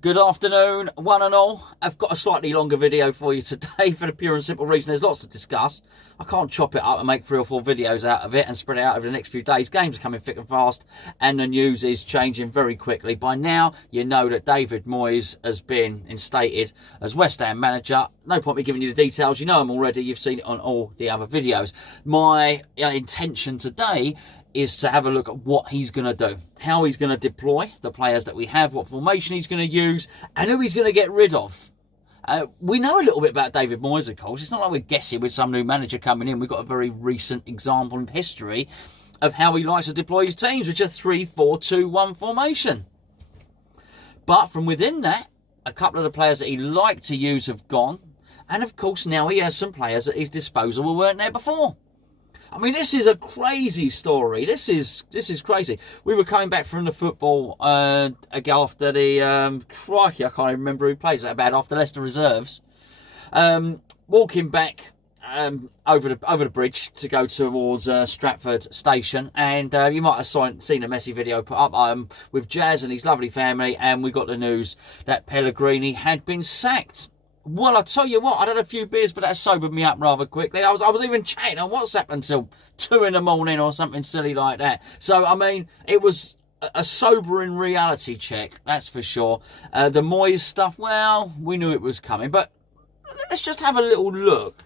Good afternoon, one and all. I've got a slightly longer video for you today for the pure and simple reason there's lots to discuss. I can't chop it up and make 3 or 4 videos out of it and spread it out over the next few days. Games are coming thick and fast and the news is changing very quickly. By now, you know that David Moyes has been instated as West Ham manager. No point me giving you the details. You know them already. You've seen it on all the other videos. My intention today is to have a look at what he's going to do, how he's going to deploy the players that we have, what formation he's going to use, and who he's going to get rid of. We know a little bit about David Moyes, of course. It's not like we're guessing with some new manager coming in. We've got a very recent example in history of how he likes to deploy his teams, which are 3-4-2-1 formation. But from within that, a couple of the players that he liked to use have gone. And of course, now he has some players at his disposal who weren't there before. I mean, this is a crazy story. This is crazy. We were coming back from the football ago after the crikey, I can't even remember who plays that bad, after Leicester reserves. Walking back over the bridge to go towards Stratford Station, and you might have seen a messy video put up with Jazz and his lovely family, and we got the news that Pellegrini had been sacked. Well, I tell you what, I'd had a few beers, but that sobered me up rather quickly. I was even chatting on WhatsApp until 2 in the morning or something silly like that. So, I mean, it was a sobering reality check, that's for sure. The Moyes stuff, well, we knew it was coming. But let's just have a little look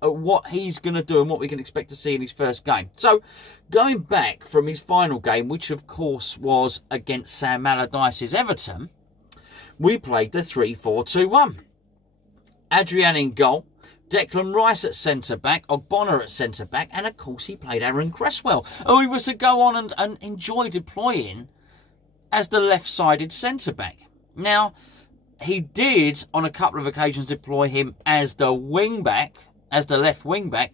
at what he's going to do and what we can expect to see in his first game. So, going back from his final game, which of course was against Sam Allardyce's Everton, we played the 3-4-2-1. Adrian in goal, Declan Rice at centre-back, Ogbonna at centre-back, and of course he played Aaron Cresswell, who he was to go on and enjoy deploying as the left-sided centre-back. Now, he did on a couple of occasions deploy him as the wing-back, as the left wing-back,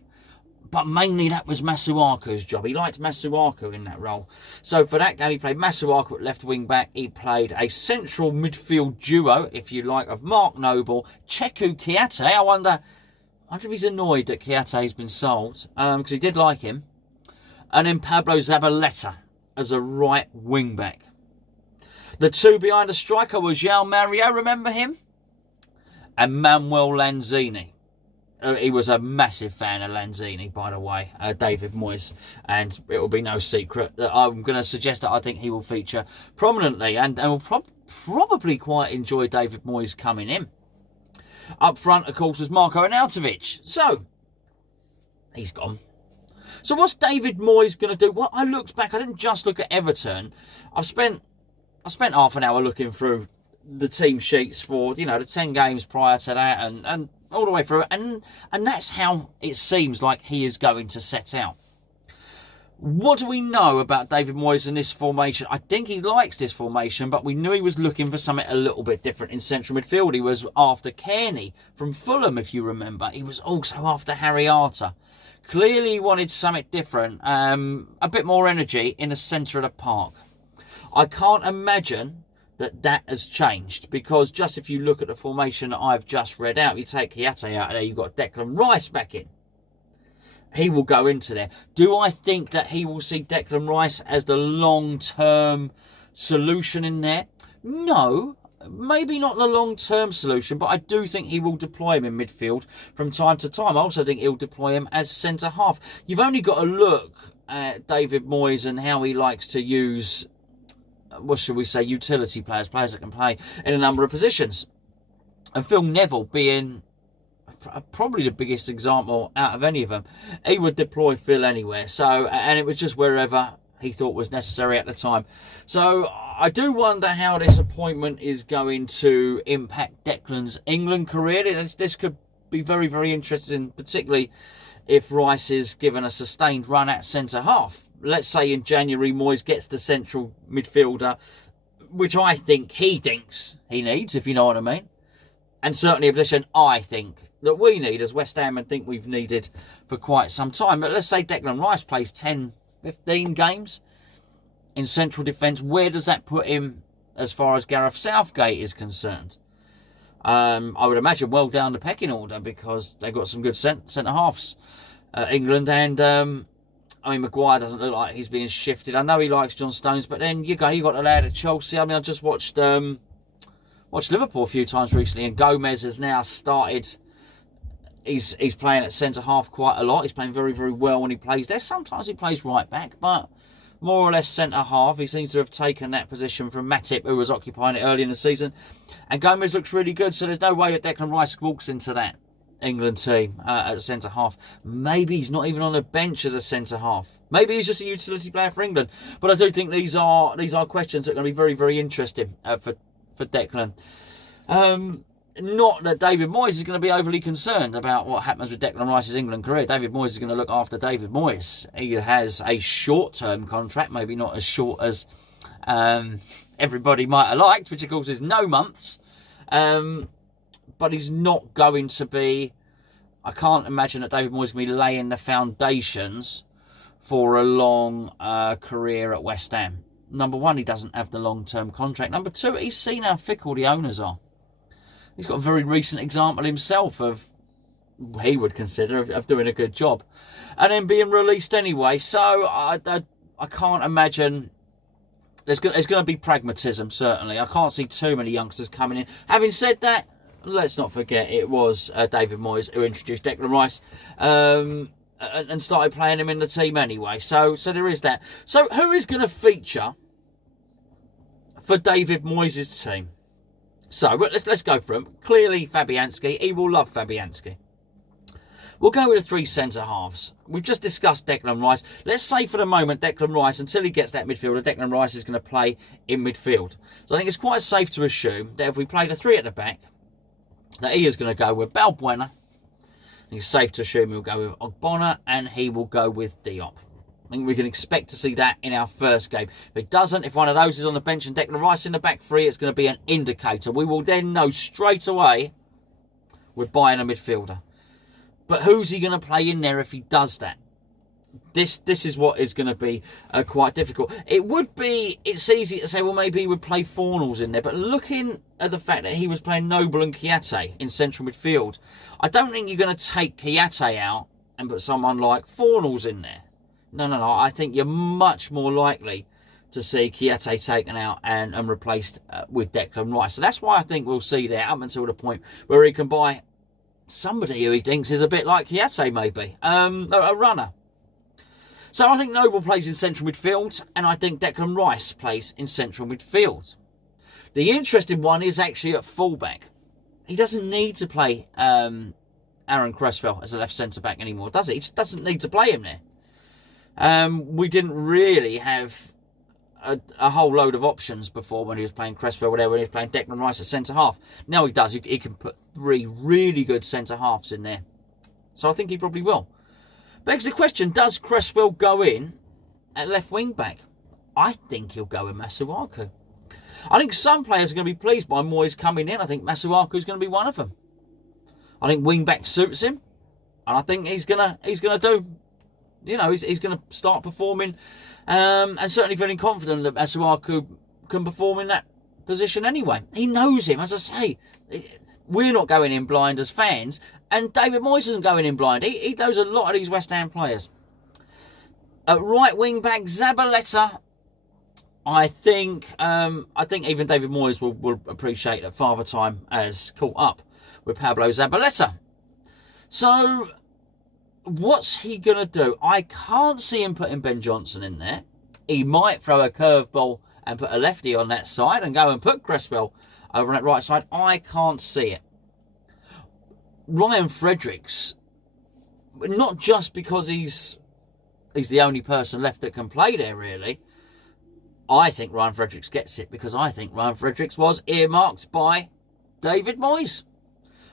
but mainly that was Masuaku's job. He liked Masuaku in that role. So for that game, he played Masuaku at left wing-back. He played a central midfield duo, if you like, of Mark Noble, Cheku Kiate. I wonder if he's annoyed that Kiate has been sold, because he did like him. And then Pablo Zabaleta as a right wing-back. The two behind the striker was João Mario, remember him? And Manuel Lanzini. He was a massive fan of Lanzini, by the way, David Moyes. And it will be no secret that I'm going to suggest that I think he will feature prominently and will probably quite enjoy David Moyes coming in. Up front, of course, was Marko Arnautovic. So, he's gone. So what's David Moyes going to do? Well, I looked back. I didn't just look at Everton. I spent half an hour looking through the team sheets for, you know, the 10 games prior to that and all the way through, and that's how it seems like he is going to set out. What do we know about David Moyes in this formation? I think he likes this formation, but we knew he was looking for something a little bit different in central midfield. He was after Kearney from Fulham, if you remember. He was also after Harry Arter. Clearly he wanted something different, a bit more energy in the centre of the park. I can't imagine that has changed, because just if you look at the formation that I've just read out, you take Kiate out of there, you've got Declan Rice back in. He will go into there. Do I think that he will see Declan Rice as the long-term solution in there? No, maybe not the long-term solution, but I do think he will deploy him in midfield from time to time. I also think he'll deploy him as centre-half. You've only got to look at David Moyes and how he likes to use, what should we say, utility players that can play in a number of positions. And Phil Neville being probably the biggest example out of any of them. He would deploy Phil anywhere. So, and it was just wherever he thought was necessary at the time. So I do wonder how this appointment is going to impact Declan's England career. This could be very, very interesting, particularly if Rice is given a sustained run at centre-half. Let's say in January Moyes gets the central midfielder, which I think he thinks he needs, if you know what I mean. And certainly a position I think that we need as West Ham and think we've needed for quite some time. But let's say Declan Rice plays 10, 15 games in central defence. Where does that put him as far as Gareth Southgate is concerned? I would imagine well down the pecking order, because they've got some good centre-halves, England. And I mean, Maguire doesn't look like he's being shifted. I know he likes John Stones, but then you got the lad at Chelsea. I mean, I just watched watched Liverpool a few times recently, and Gomez has now started. He's playing at centre-half quite a lot. He's playing very, very well when he plays there. Sometimes he plays right-back, but more or less centre-half. He seems to have taken that position from Matip, who was occupying it early in the season. And Gomez looks really good, so there's no way that Declan Rice walks into that England team at centre-half. Maybe he's not even on the bench as a centre-half. Maybe he's just a utility player for England. But I do think these are questions that are going to be very, very interesting for Declan. Not that David Moyes is going to be overly concerned about what happens with Declan Rice's England career. David Moyes is going to look after David Moyes. He has a short-term contract, maybe not as short as everybody might have liked, which of course is no months. But he's not going to be... I can't imagine that David Moyes is going to be laying the foundations for a long career at West Ham. Number one, he doesn't have the long-term contract. Number two, he's seen how fickle the owners are. He's got a very recent example himself of he would consider of doing a good job, and then being released anyway. So I can't imagine there's going to be pragmatism. Certainly, I can't see too many youngsters coming in. Having said that, let's not forget it was David Moyes who introduced Declan Rice and started playing him in the team anyway. So there is that. So who is going to feature for David Moyes' team? So let's go for him. Clearly Fabianski. He will love Fabianski. We'll go with the three centre-halves. We've just discussed Declan Rice. Let's say for the moment Declan Rice, until he gets that midfielder, Declan Rice is going to play in midfield. So I think it's quite safe to assume that if we play the three at the back, that he is going to go with Balbuena. It's safe to assume he'll go with Ogbonna, and he will go with Diop. I think we can expect to see that in our first game. If it doesn't, if one of those is on the bench and Declan Rice in the back three, it's going to be an indicator. We will then know straight away we're buying a midfielder. But who's he going to play in there if he does that? This is what is going to be quite difficult. It's easy to say, well, maybe he would play Fornals in there. But looking at the fact that he was playing Noble and Kiate in central midfield, I don't think you're going to take Kiate out and put someone like Fornals in there. No. I think you're much more likely to see Kiate taken out and replaced with Declan Rice. So that's why I think we'll see there up until the point where he can buy somebody who he thinks is a bit like Kiate, maybe. A runner. So I think Noble plays in central midfield, and I think Declan Rice plays in central midfield. The interesting one is actually at fullback. He doesn't need to play Aaron Cresswell as a left centre-back anymore, does he? He just doesn't need to play him there. We didn't really have a whole load of options before when he was playing Cresswell, when he was playing Declan Rice at centre-half. Now he does. He can put three really good centre-halves in there. So I think he probably will. Begs the question, does Cresswell go in at left wing-back? I think he'll go with Masuaku. I think some players are going to be pleased by Moyes coming in. I think Masuaku is going to be one of them. I think wing-back suits him. And I think he's going to do... he's going to start performing and certainly feeling confident that Masuaku can perform in that position anyway. He knows him, as I say. We're not going in blind as fans, and David Moyes isn't going in blind. He knows a lot of these West Ham players. At right wing back, Zabaleta, I think even David Moyes will appreciate that Father Time has caught up with Pablo Zabaleta. So what's he going to do? I can't see him putting Ben Johnson in there. He might throw a curveball and put a lefty on that side and go and put Cresswell over on that right side. I can't see it. Ryan Fredericks, not just because he's the only person left that can play there, really. I think Ryan Fredericks gets it because I think Ryan Fredericks was earmarked by David Moyes.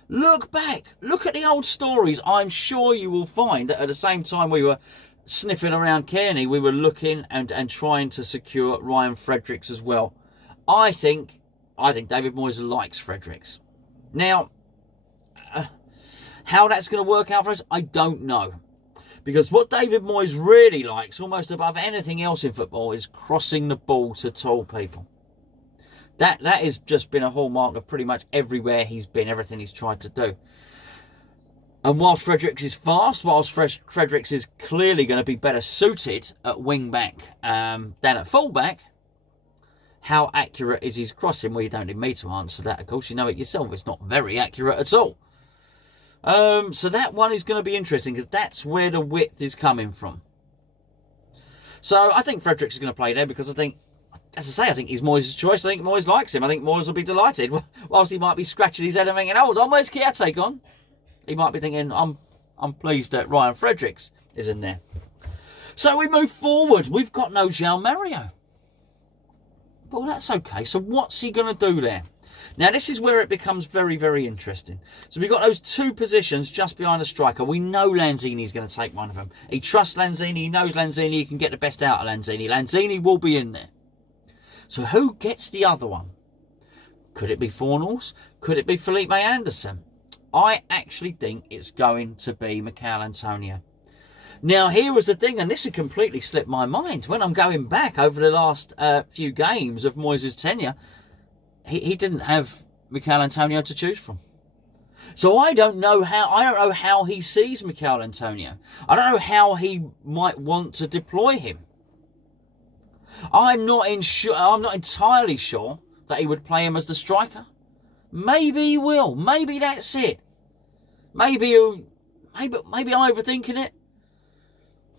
Look back. Look at the old stories. I'm sure you will find that at the same time we were sniffing around Kearney, we were looking and trying to secure Ryan Fredericks as well. I think David Moyes likes Fredericks. Now, how that's going to work out for us, I don't know. Because what David Moyes really likes, almost above anything else in football, is crossing the ball to tall people. That has just been a hallmark of pretty much everywhere he's been, everything he's tried to do. And whilst Fredericks is fast, whilst Fredericks is clearly going to be better suited at wing-back than at full-back, How accurate is his crossing? Well, you don't need me to answer that, of course. You know it yourself. It's not very accurate at all. So that one is going to be interesting because that's where the width is coming from. So I think Fredericks is going to play there because I think, as I say, I think he's Moyes' choice. I think Moyes likes him. I think Moyes will be delighted. Whilst he might be scratching his head and thinking, hold on, where's Kiate gone? He might be thinking, I'm pleased that Ryan Fredericks is in there. So we move forward. We've got no João Mario. Well, that's okay. So what's he going to do there? Now, this is where it becomes very, very interesting. So we've got those two positions just behind the striker. We know Lanzini's going to take one of them. He trusts Lanzini. He knows Lanzini. He can get the best out of Lanzini. Lanzini will be in there. So who gets the other one? Could it be Fornals? Could it be Felipe Anderson? I actually think it's going to be Mikel Antonio. Now, here was the thing, and this had completely slipped my mind. When I'm going back over the last few games of Moyes' tenure, he didn't have Mikel Antonio to choose from. So I don't know how he sees Mikel Antonio. I don't know how he might want to deploy him. I'm not entirely sure that he would play him as the striker. Maybe he will. Maybe that's it. Maybe I'm overthinking it.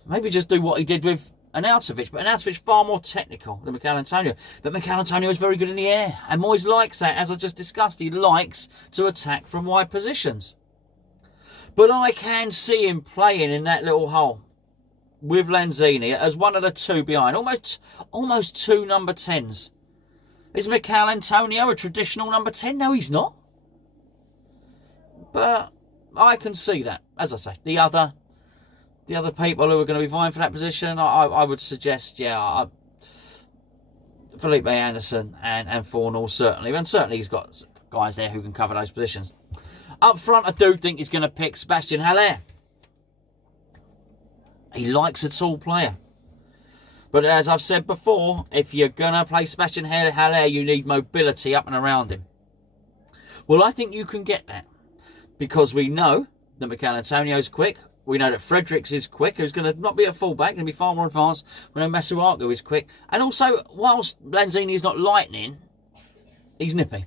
Maybe just do what he did with Arnautovic. But Arnautovic far more technical than Mikel Antonio. But Mikel Antonio is very good in the air. And Moyes likes that. As I just discussed, he likes to attack from wide positions. But I can see him playing in that little hole with Lanzini as one of the two behind. Almost two number 10s. Is Mikel Antonio a traditional number 10? No, he's not. But I can see that. As I say, the other people who are going to be vying for that position, I would suggest, Felipe Anderson and Fornal certainly. And certainly he's got guys there who can cover those positions. Up front, I do think he's going to pick Sebastian Haller. He likes a tall player. But as I've said before, if you're going to play Sebastian Haller, you need mobility up and around him. Well, I think you can get that. Because we know that Mikel Antonio is quick. We know that Fredericks is quick, who's going to not be a fullback, going to be far more advanced. We know Masuaku is quick. And also, whilst Lanzini is not lightning, he's nippy.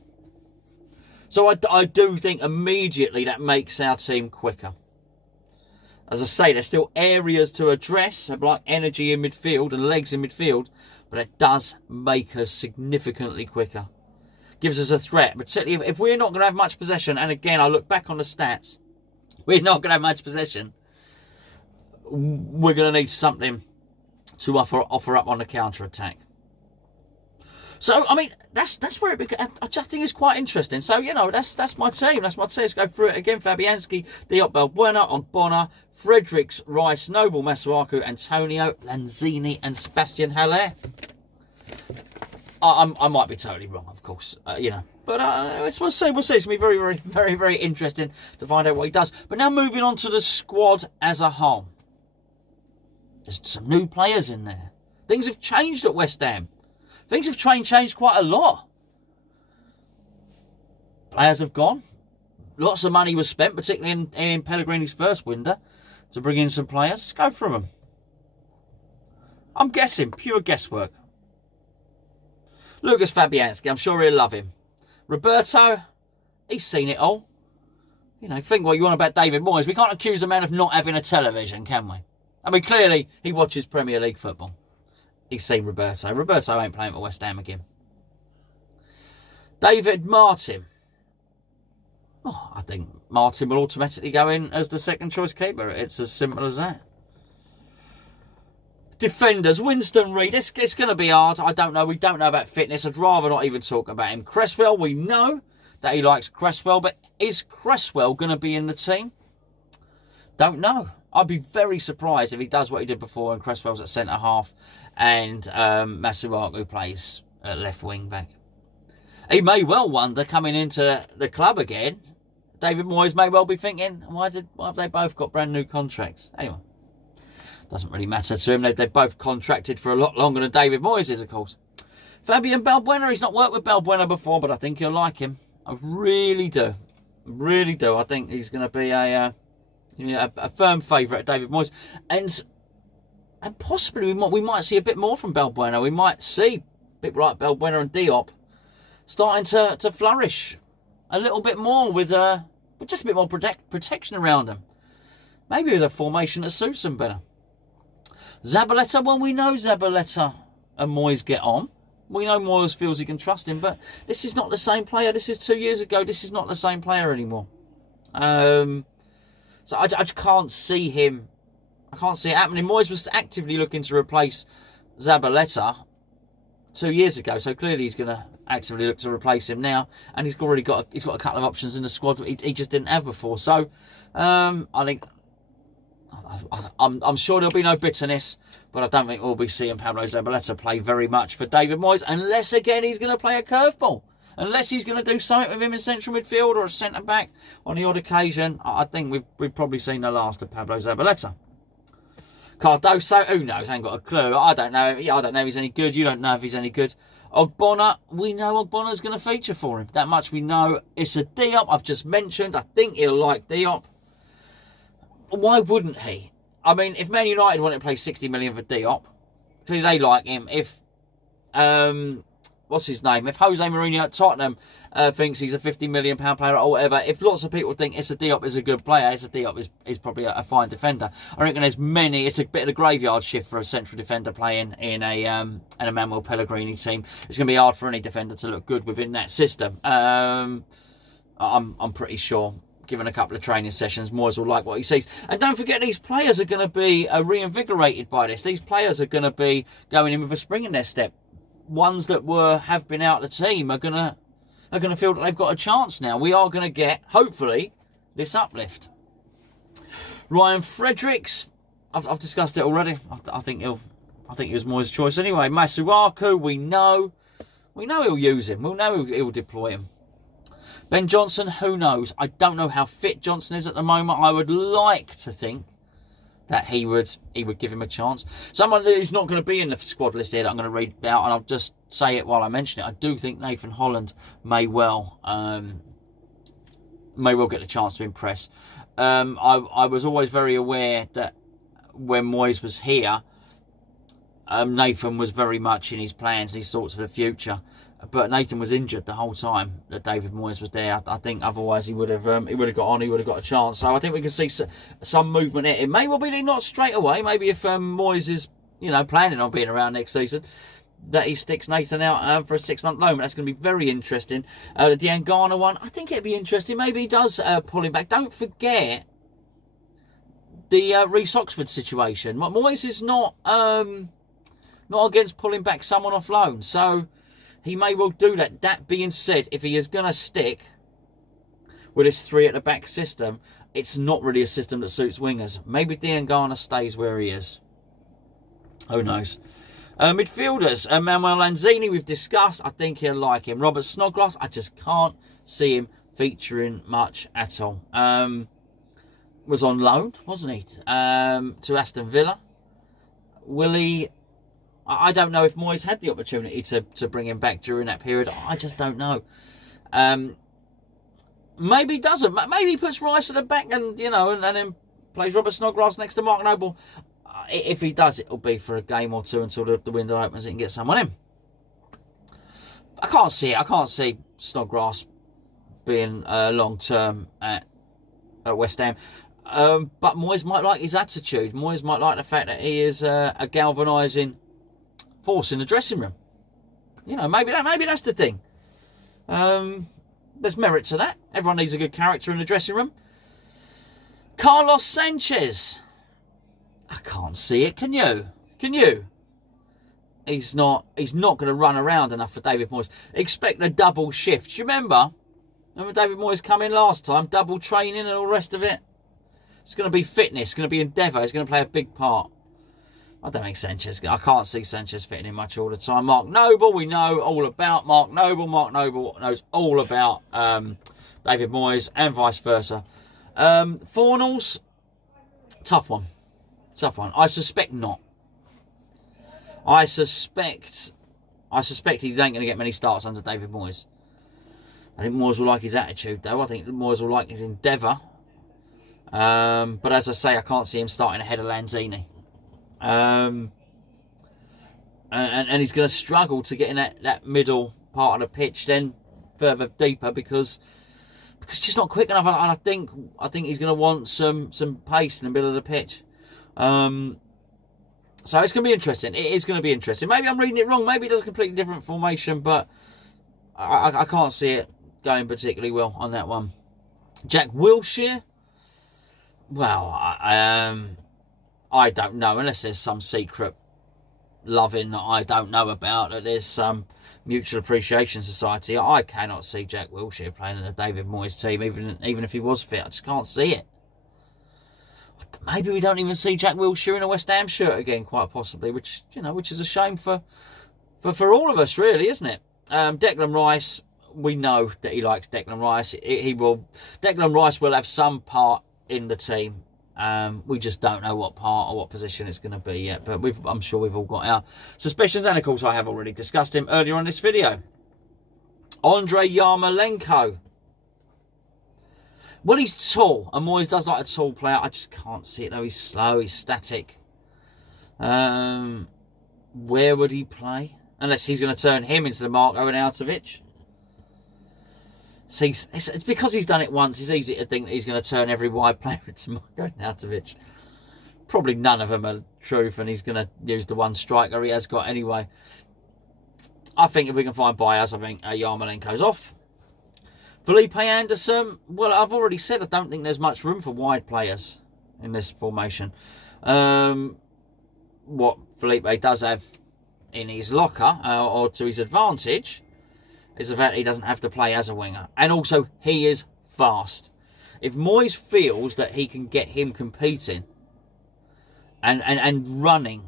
So I do think immediately that makes our team quicker. As I say, there's still areas to address, like energy in midfield and legs in midfield, but it does make us significantly quicker. Gives us a threat, particularly if we're not going to have much possession. And again, I look back on the stats. We're not going to have much possession. We're going to need something to offer up on the counter-attack. So, I mean, that's where it becomes. I just think it's quite interesting. So, that's my team. That's my team. Let's go through it again. Fabianski, Diop, Balbuena, Ogbonna, Fredericks, Rice, Noble, Masuaku, Antonio, Lanzini, and Sebastian Haller. I might be totally wrong, of course, But we'll see. It's going to be very, very, very, very interesting to find out what he does. But now moving on to the squad as a whole. There's some new players in there. Things have changed at West Ham. Things have changed quite a lot. Players have gone. Lots of money was spent, particularly in Pellegrini's first window, to bring in some players. Let's go through them. I'm guessing, pure guesswork. Lucas Fabianski, I'm sure he'll love him. Roberto, he's seen it all. Think what you want about David Moyes. We can't accuse a man of not having a television, can we? I mean, clearly, he watches Premier League football. He's seen Roberto. Roberto ain't playing for West Ham again. David Martin. Oh, I think Martin will automatically go in as the second choice keeper. It's as simple as that. Defenders, Winston Reid. It's going to be hard. I don't know. We don't know about fitness. I'd rather not even talk about him. Cresswell, we know that he likes Cresswell, but is Cresswell going to be in the team? Don't know. I'd be very surprised if he does what he did before and Cresswell's at centre-half and Masuaku plays at left wing-back. He may well wonder, coming into the club again, David Moyes may well be thinking, why have they both got brand new contracts? Anyway, doesn't really matter to him. They're both contracted for a lot longer than David Moyes is, of course. Fabian Balbuena, he's not worked with Balbuena before, but I think he'll like him. I really do. Really do. I think he's going to be a firm favourite at David Moyes. And possibly we might see a bit more from Balbuena. We might see people like Balbuena and Diop starting to flourish a little bit more with just a bit more protection around them. Maybe with a formation that suits them better. Zabaleta, well, we know Zabaleta and Moyes get on. We know Moyes feels he can trust him, but this is not the same player. This is 2 years ago. This is not the same player anymore. So I just can't see him. I can't see it happening. Moyes was actively looking to replace Zabaleta 2 years ago, so clearly he's going to actively look to replace him now, and he's got a couple of options in the squad that he just didn't have before. So I think I'm sure there'll be no bitterness, but I don't think we'll be seeing Pablo Zabaleta play very much for David Moyes, unless again he's going to play a curveball, unless he's going to do something with him in central midfield or a centre back on the odd occasion. I think we've probably seen the last of Pablo Zabaleta. Cardoso, who knows? I ain't got a clue. I don't know. I don't know if he's any good. You don't know if he's any good. Ogbonna, we know Ogbonna's going to feature for him. That much we know. It's a Diop, I've just mentioned. I think he'll like Diop. Why wouldn't he? I mean, if Man United wanted to play 60 million for Diop, clearly they like him. If what's his name? If Jose Mourinho at Tottenham thinks he's a £50 million player or whatever, if lots of people think Issa Diop is a good player, Issa Diop is probably a fine defender. I reckon there's many. It's a bit of a graveyard shift for a central defender playing in an Emmanuel Pellegrini team. It's going to be hard for any defender to look good within that system. I'm pretty sure. Given a couple of training sessions, Moyes will like what he sees. And don't forget, these players are going to be reinvigorated by this. These players are going to be going in with a spring in their step. Ones that have been out of the team are going to feel that they've got a chance now. We are going to get, hopefully, this uplift. Ryan Fredericks, I've discussed it already. I think he was Moyes' choice anyway. Masuaku, we know he'll use him. We'll know he'll deploy him. Ben Johnson, who knows? I don't know how fit Johnson is at the moment. I would like to think that he would give him a chance. Someone who's not going to be in the squad list here that I'm going to read out, and I'll just say it while I mention it. I do think Nathan Holland may well get the chance to impress. I was always very aware that when Moyes was here, Nathan was very much in his plans, his thoughts for the future. But Nathan was injured the whole time that David Moyes was there. I think otherwise he would have got on. He would have got a chance. So I think we can see some movement here. It may well be not straight away. Maybe if Moyes is planning on being around next season, that he sticks Nathan out for a 6-month loan. That's going to be very interesting. The Diangana one, I think it'd be interesting. Maybe he does pull him back. Don't forget the Reece Oxford situation. Moyes is not against pulling back someone off loan. So he may well do that. That being said, if he is going to stick with his 3 at the back system, it's not really a system that suits wingers. Maybe Diangana stays where he is. Who knows? Midfielders, Manuel Lanzini, we've discussed. I think he'll like him. Robert Snodgrass, I just can't see him featuring much at all. Was on loan, wasn't he? To Aston Villa. Willie, I don't know if Moyes had the opportunity to bring him back during that period. I just don't know. Maybe he doesn't. Maybe he puts Rice at the back and then plays Robert Snodgrass next to Mark Noble. If he does, it'll be for a game or two until the window opens and get someone in. I can't see it. I can't see Snodgrass being long-term at West Ham. But Moyes might like his attitude. Moyes might like the fact that he is a galvanising force in the dressing room. Maybe that's the thing. There's merit to that. Everyone needs a good character in the dressing room. Carlos Sanchez. I can't see it. Can you? He's not going to run around enough for David Moyes. Expect a double shift. Do you remember David Moyes come in last time? Double training and all the rest of it. It's going to be fitness. It's going to be endeavour. It's going to play a big part. I don't think Sanchez... I can't see Sanchez fitting in much all the time. Mark Noble, we know all about Mark Noble. Mark Noble knows all about David Moyes and vice versa. Fornals, tough one. I suspect not. I suspect he ain't going to get many starts under David Moyes. I think Moyes will like his attitude, though. I think Moyes will like his endeavour. But as I say, I can't see him starting ahead of Lanzini. and he's going to struggle to get in that middle part of the pitch, then further deeper, because he's just not quick enough. And I think he's going to want some pace in the middle of the pitch. So it's going to be interesting. It is going to be interesting. Maybe I'm reading it wrong. Maybe it does a completely different formation, but I can't see it going particularly well on that one. Jack Wilshere. Well, I don't know, unless there's some secret loving that I don't know about, that there's some mutual appreciation society. I cannot see Jack Wilshere playing in the David Moyes team, even if he was fit. I just can't see it. Maybe we don't even see Jack Wilshere in a West Ham shirt again, quite possibly, which is a shame for all of us, really, isn't it? Declan Rice, we know that he likes Declan Rice. Declan Rice will have some part in the team. We just don't know what part or what position it's going to be yet, but I'm sure we've all got our suspicions, and of course I have already discussed him earlier on this video. Andrei Yarmolenko. Well, he's tall, and Moyes does like a tall player. I just can't see it though. He's slow, he's static. Where would he play? Unless he's going to turn him into the Marko Arnautovic. See, it's because he's done it once, it's easy to think that he's going to turn every wide player into Marko Arnautovic. Probably none of them are truth, and he's going to use the one striker he has got anyway. I think if we can find buyers, I think Yarmolenko's off. Felipe Anderson, well, I've already said I don't think there's much room for wide players in this formation. What Felipe does have in his locker, or to his advantage, is the fact that he doesn't have to play as a winger. And also, he is fast. If Moyes feels that he can get him competing and running.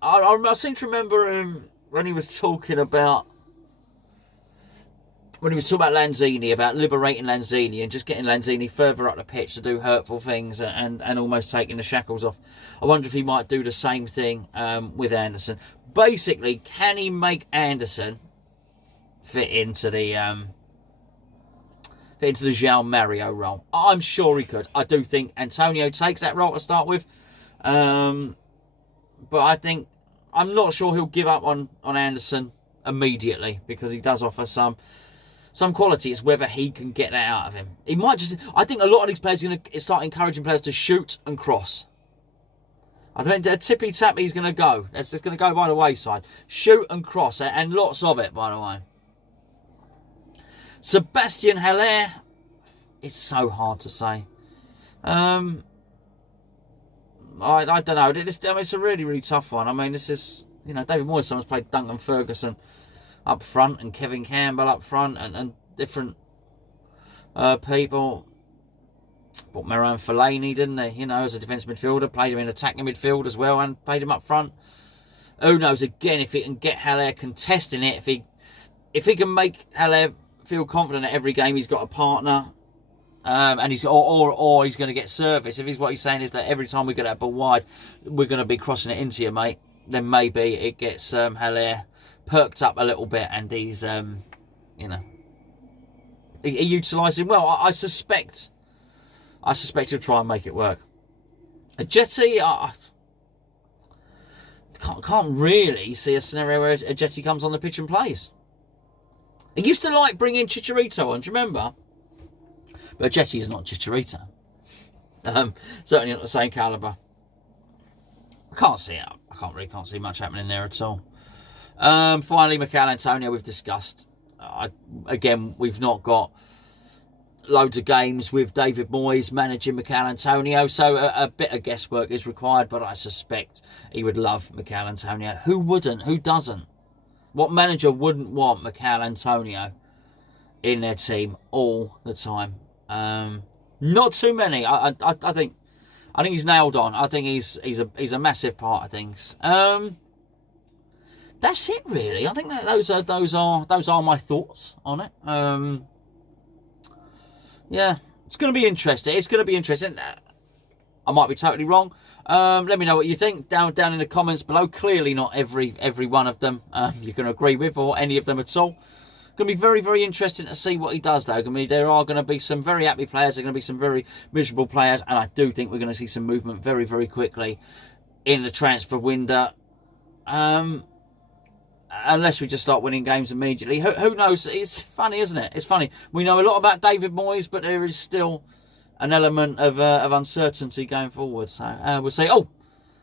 I seem to remember him when he was talking about Lanzini, about liberating Lanzini and just getting Lanzini further up the pitch to do hurtful things and almost taking the shackles off. I wonder if he might do the same thing with Anderson. Basically, can he make Anderson fit into the João Mario role? I'm sure he could. I do think Antonio takes that role to start with, but I'm not sure he'll give up on Anderson immediately, because he does offer some quality. It's whether he can get that out of him. He might just. I think a lot of these players are going to start encouraging players to shoot and cross. I think a tippy tappy is going to go. It's going to go by the wayside. Shoot and cross, and lots of it, by the way. Sebastian Haller. It's so hard to say. I don't know. It's a really, really tough one. I mean, this is, David Moyes, someone's played Duncan Ferguson up front and Kevin Campbell up front and different people. Bought Marouane Fellaini, didn't they? As a defensive midfielder, played him in attacking midfield as well and played him up front. Who knows? Again, if he can get Haller contesting it, if he can make Haller feel confident at every game he's got a partner, and he's or he's going to get service. If what he's saying is that every time we get that ball wide, we're going to be crossing it into you, mate, then maybe it gets Haller perked up a little bit, and he's he utilised him well. I suspect he'll try and make it work. Ajeti, I can't really see a scenario where Ajeti comes on the pitch and plays. He used to like bringing Chicharito on, do you remember? But Ajeti is not Chicharito. Certainly not the same calibre. I can't see it. I can't see much happening there at all. Finally, Mikel Antonio, we've discussed. Again, we've not got loads of games with David Moyes managing Mikel Antonio, so a bit of guesswork is required, but I suspect he would love Mikel Antonio. Who wouldn't? Who doesn't? What manager wouldn't want Mikel Antonio in their team all the time? Not too many. I think he's nailed on. I think he's a massive part of things. That's it, really. I think that those are my thoughts on it. Yeah, it's going to be interesting. I might be totally wrong. Let me know what you think down in the comments below. Clearly not every one of them you can agree with, or any of them at all. Going to be very, very interesting to see what he does, though. There are going to be some very happy players. There are going to be some very miserable players, and I do think we're going to see some movement very, very quickly in the transfer window. unless we just start winning games immediately. Who knows? It's funny, isn't it? It's funny. We know a lot about David Moyes, but there is still an element of uncertainty going forward. So we'll see. Oh,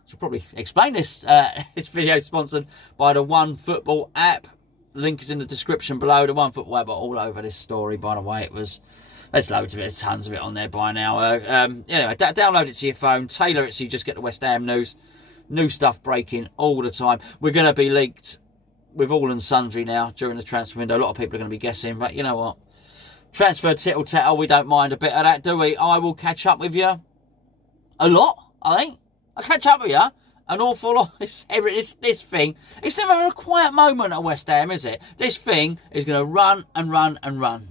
I should probably explain this. This video is sponsored by the One Football app. Link is in the description below. The One Football app are all over this story, by the way. There's loads of it. There's tons of it on there by now. Anyway, download it to your phone. Tailor it so you just get the West Ham news. New stuff breaking all the time. We're going to be leaked with all and sundry now during the transfer window. A lot of people are going to be guessing, but you know what? Transfer tittle-tattle, we don't mind a bit of that, do we? I will catch up with you a lot, I think. I'll catch up with you an awful lot. This thing, it's never a quiet moment at West Ham, is it? This thing is going to run and run and run.